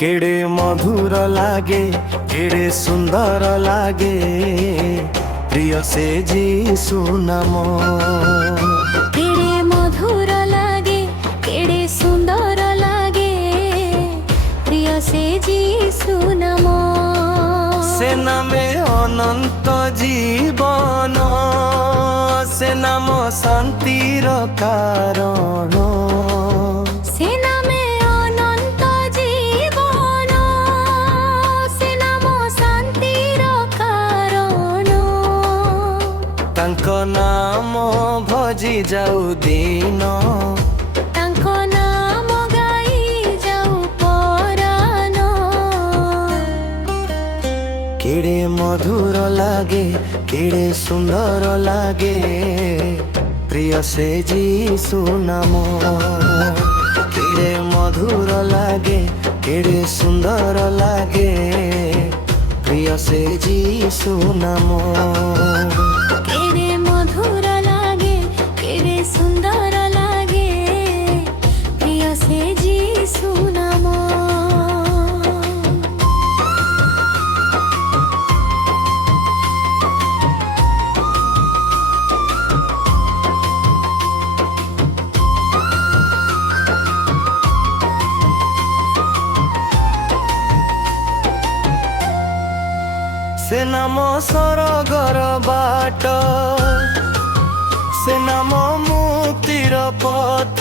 केड़े मधुर लागे केड़े सुंदर लागे प्रिय से जीसु नाम। केड़े मधुर लागे केड़े सुंदर लागे प्रिय से जीसु नाम। से नामे अनंत जीवन से नाम शांतिर कारण। से नामे अनंत जीवन से नाम शांतिर कारण। तांको नाम भजी जाऊ दिन तांको नाम गाई जाऊ परान। केड़े मधुर लागे केड़े सुंदर लागे प्रिय से जीसु नाम। केड़े मधुर लागे केड़े सुंदर लागे प्रिय से जीसु नाम। केड़े मधुर लागे केड़े सुंदर लागे प्रिय से जीसु नाम। से नाम सरगर बाट से नाम मुक्तिर पथ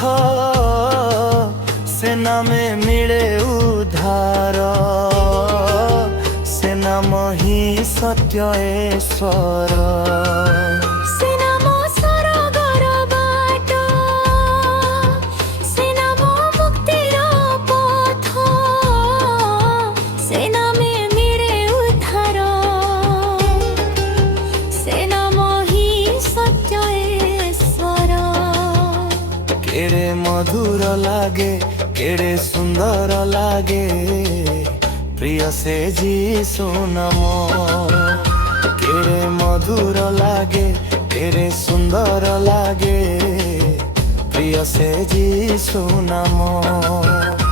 से नामे मिले उद्धार से नाम ही सत्य ईश्वर। से नाम सरगर बाट से नाम मुक्तिर पथ से नामे मिले उद्धार से नाम ही सत्य ईश्वर। केड़े मधुर लागे केड़े सुंदर लागे प्रिय से जीसु नाम। केड़े मधुर लागे केड़े सुंदर लागे प्रिय से जीसु नाम।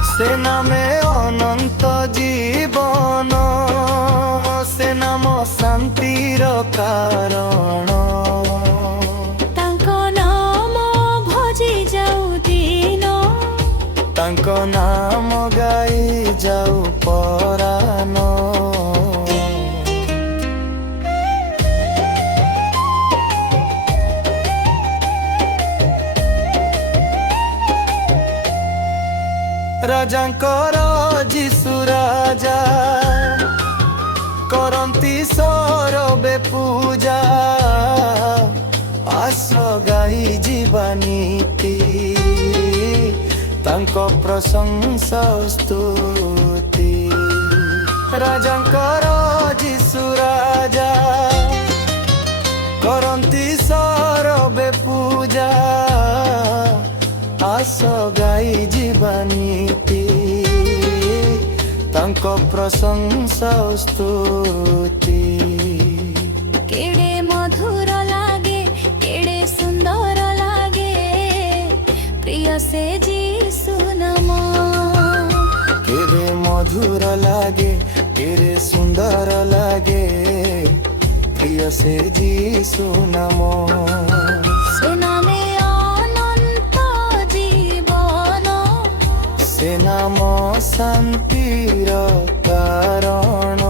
से नामे अनंत जीवन से नाम शांतिर कारण। तांको नाम भजी जाऊ दिन तांको नाम गाई जाऊ परान। राजांकर जीसु राजा करंती सरबे पूजा आस गाई जीवानीति तांको प्रशंसा स्तुति। राजांकर जीसु राजा करंती सरबे पूजा आस गाई जीवानीति तांको प्रशंसा स्तुति। केड़े मधुर लागे केड़े सुंदर लागे प्रिय से जीसु नाम। केड़े मधुर लागे केड़े सुंदर लागे प्रिय से जीसु नाम। से नामे अनंत जीवन से नाम शांतिर कारण।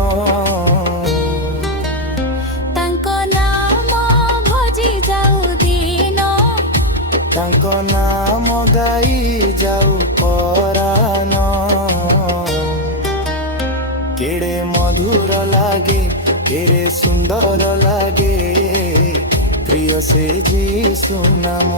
तांको नाम भजी जाऊ दिन तांको नाम गाई जाऊ परान। केड़े मधुर लागे केड़े सुंदर लागे प्रिय से जीसु नाम।